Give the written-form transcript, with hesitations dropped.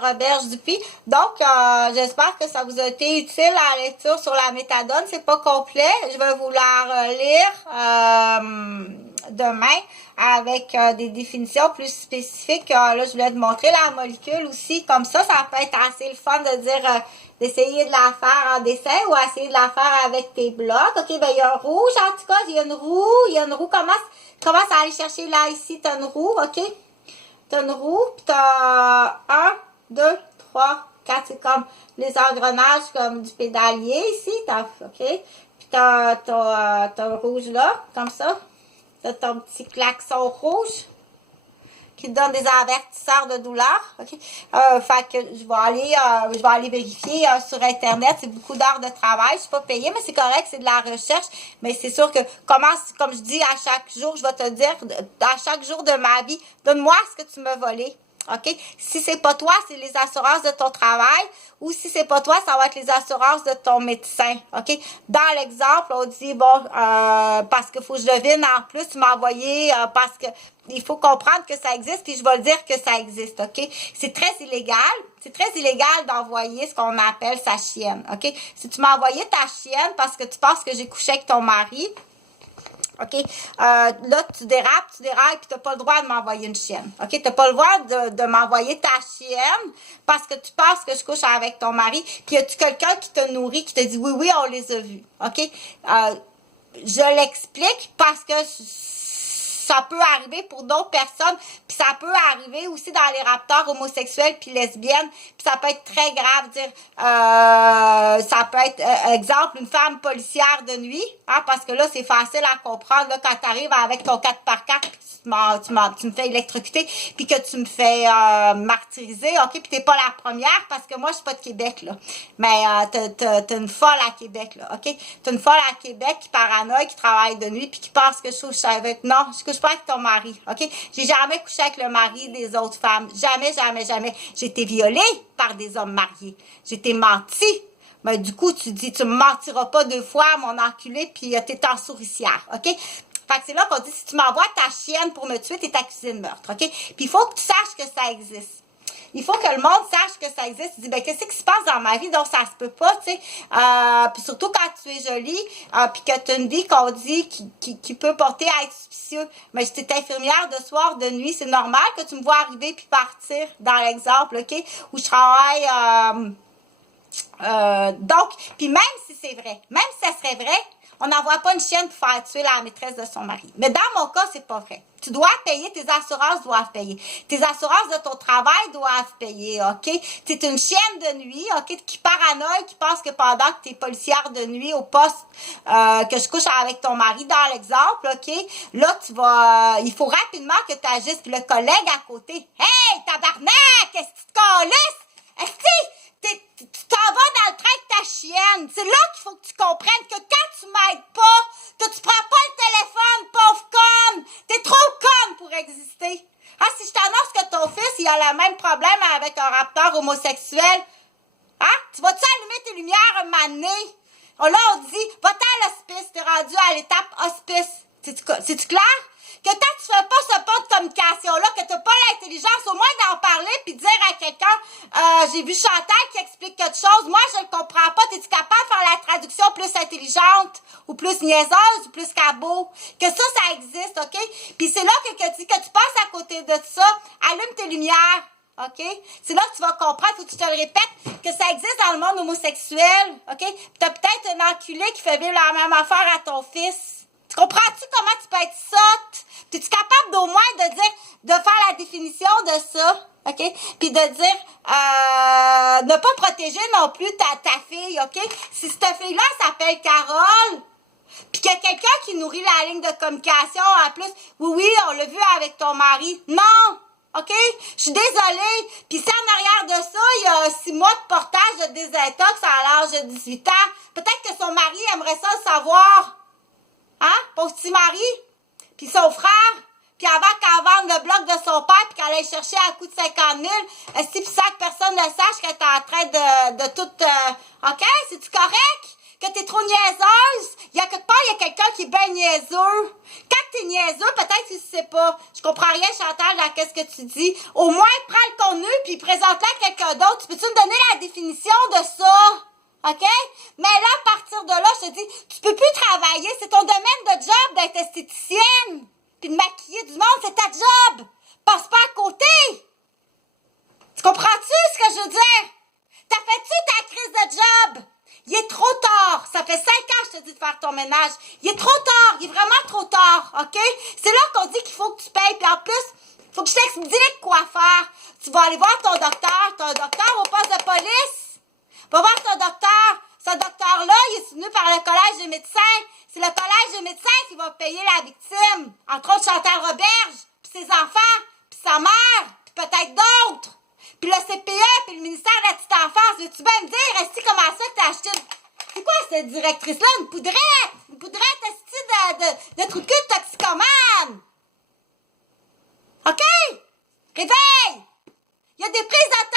Roberge Dupuis. Donc, j'espère que ça vous a été utile la lecture sur la méthadone. C'est pas complet. Je vais vous la relire demain avec des définitions plus spécifiques. Là, je voulais te montrer la molécule aussi. Comme ça peut être assez le fun de dire d'essayer de la faire en dessin ou essayer de la faire avec tes blocs. OK, ben il y a un rouge en tout cas. Il y a une roue. Commence à aller chercher là ici. T'as une roue, OK? T'as une roue, puis t'as 1, 2, 3, 4, c'est comme les engrenages comme du pédalier ici, OK? Puis t'as un rouge là, comme ça. T'as ton petit klaxon rouge qui te donne des avertisseurs de douleur, OK? Fait que je vais aller vérifier sur Internet. C'est beaucoup d'heures de travail. Je suis pas payée, mais c'est correct, c'est de la recherche. Mais c'est sûr que comme je dis à chaque jour, je vais te dire, à chaque jour de ma vie, donne-moi ce que tu m'as volé. OK? Si c'est pas toi, c'est les assurances de ton travail. Ou si c'est pas toi, ça va être les assurances de ton médecin. OK? Dans l'exemple, on dit, bon, parce qu'il faut que je devine en plus, tu m'as envoyé, parce que il faut comprendre que ça existe, puis je vais le dire que ça existe. OK? C'est très illégal. C'est très illégal d'envoyer ce qu'on appelle sa chienne. OK? Si tu m'as envoyé ta chienne parce que tu penses que j'ai couché avec ton mari, OK? Là, tu dérapes, puis tu n'as pas le droit de m'envoyer une chienne. OK? Tu n'as pas le droit de m'envoyer ta chienne parce que tu penses que je couche avec ton mari. Puis, y a-tu quelqu'un qui te nourrit, qui te dit, oui, on les a vus. OK? Je l'explique parce que ça peut arriver pour d'autres personnes, puis ça peut arriver aussi dans les raptors homosexuels puis lesbiennes, puis ça peut être très grave, ça peut être, exemple, une femme policière de nuit, hein, parce que là, c'est facile à comprendre, là, quand tu arrives avec ton 4x4, puis tu me fais électrocuter, puis que tu me fais martyriser, OK, puis t'es pas la première, parce que moi, je suis pas de Québec, là, mais t'as une folle à Québec, là, OK, t'as une folle à Québec qui paranoïe, qui travaille de nuit, puis qui pense que je couche avec, non, je couche pas avec ton mari, OK, j'ai jamais couché avec le mari des autres femmes, jamais, jamais, jamais, j'ai été violée par des hommes mariés, j'ai été mentie. Mais du coup, tu dis, tu me mentiras pas 2 fois, mon enculé, puis t'es en souricière, OK? Fait que c'est là qu'on dit, si tu m'envoies ta chienne pour me tuer, t'es accusé de meurtre, OK? Puis il faut que tu saches que ça existe. Il faut que le monde sache que ça existe. Tu dis, ben, qu'est-ce qui se passe dans ma vie? Donc, ça se peut pas, tu sais. Puis surtout quand tu es jolie, puis que tu as une vie qu'on dit qui peut porter à être suspicieux. Mais j'étais infirmière de soir, de nuit. C'est normal que tu me vois arriver puis partir, dans l'exemple, OK? Où je travaille... donc, puis même si c'est vrai, même si ça serait vrai, on n'envoie pas une chienne pour faire tuer la maîtresse de son mari. Mais dans mon cas, c'est pas vrai. Tu dois payer, tes assurances doivent payer. Tes assurances de ton travail doivent payer, OK? C'est une chienne de nuit, OK, qui paranoïe, qui pense que pendant que tu es policière de nuit au poste, que je couche avec ton mari, dans l'exemple, OK? Là, il faut rapidement que tu agisses. Puis le collègue à côté, hey, tabarnak, qu'est-ce que tu te calisses? Est-ce que tu t'en vas dans le train de ta chienne. C'est là qu'il faut que tu comprennes que quand tu m'aides pas, que tu prends pas le téléphone, pauvre conne, t'es trop conne pour exister. Ah, si je t'annonce que ton fils, il a le même problème avec un raptor homosexuel, hein? Tu vas-tu allumer tes lumières un moment donné? Oh, là, on dit, va-t'en à l'hospice, t'es rendu à l'étape hospice. C'est-tu clair? Que tant que tu fais pas ce pas de communication-là, que t'as pas l'intelligence, au moins d'en parler puis de dire à quelqu'un, j'ai vu Chantal qui explique quelque chose, moi je le comprends pas, t'es-tu capable de faire la traduction plus intelligente, ou plus niaiseuse, ou plus cabot? Que ça existe, OK? Puis c'est là que tu passes à côté de ça, allume tes lumières, OK? C'est là que tu vas comprendre, faut que tu te le répètes, que ça existe dans le monde homosexuel, OK? Puis t'as peut-être un enculé qui fait vivre la même affaire à ton fils. Tu comprends-tu comment tu peux être sotte? Es-tu capable d'au moins de faire la définition de ça? OK? Puis de dire, ne pas protéger non plus ta fille, OK? Si cette fille-là s'appelle Carole, puis qu'il y a quelqu'un qui nourrit la ligne de communication, en plus, oui, on l'a vu avec ton mari. Non! OK? Je suis désolée. Puis si en arrière de ça, il y a 6 mois de portage de désintox à l'âge de 18 ans, peut-être que son mari aimerait ça le savoir. Hein? Pauvre petit mari, puis son frère, puis avant qu'elle vende le bloc de son père, puis qu'elle aille chercher à coût de 50 000, est-ce que ça que personne ne sache qu'elle est en train de tout... OK? C'est-tu correct? que t'es trop niaiseuse? Il y a quelque part, il y a quelqu'un qui est bien niaiseux. Quand t'es niaiseux, peut-être que tu sais pas. Je comprends rien, Chantal, dans qu'est-ce que tu dis. Au moins, prends le contenu puis présente-le à quelqu'un d'autre. Tu peux-tu me donner la définition de ça? OK? Mais là, à partir de là, je te dis, tu peux plus travailler. C'est ton domaine de job d'être esthéticienne. Puis de maquiller du monde, c'est ta job. Passe pas à côté. Tu comprends-tu ce que je veux dire? T'as fait-tu ta crise de job? Il est trop tard. Ça fait 5 ans que je te dis de faire ton ménage. Il est trop tard. Il est vraiment trop tard. OK? C'est là qu'on dit qu'il faut que tu payes. Puis en plus, il faut que je t'explique quoi faire. Tu vas aller voir ton docteur. Ton docteur au poste de police. Va voir ton docteur. Ce docteur-là, il est soutenu par le collège des médecins. C'est le collège des médecins qui va payer la victime. Entre autres, Chantal Roberge, puis ses enfants, puis sa mère, puis peut-être d'autres. Puis le CPE, puis le ministère de la petite enfance. Veux-tu bien me dire, est-ce comment ça que t'as acheté... C'est quoi cette directrice-là? Une poudrette! Une poudrette, est-ce de trou de cul de toxicomane? OK? Réveille! Il y a des prises de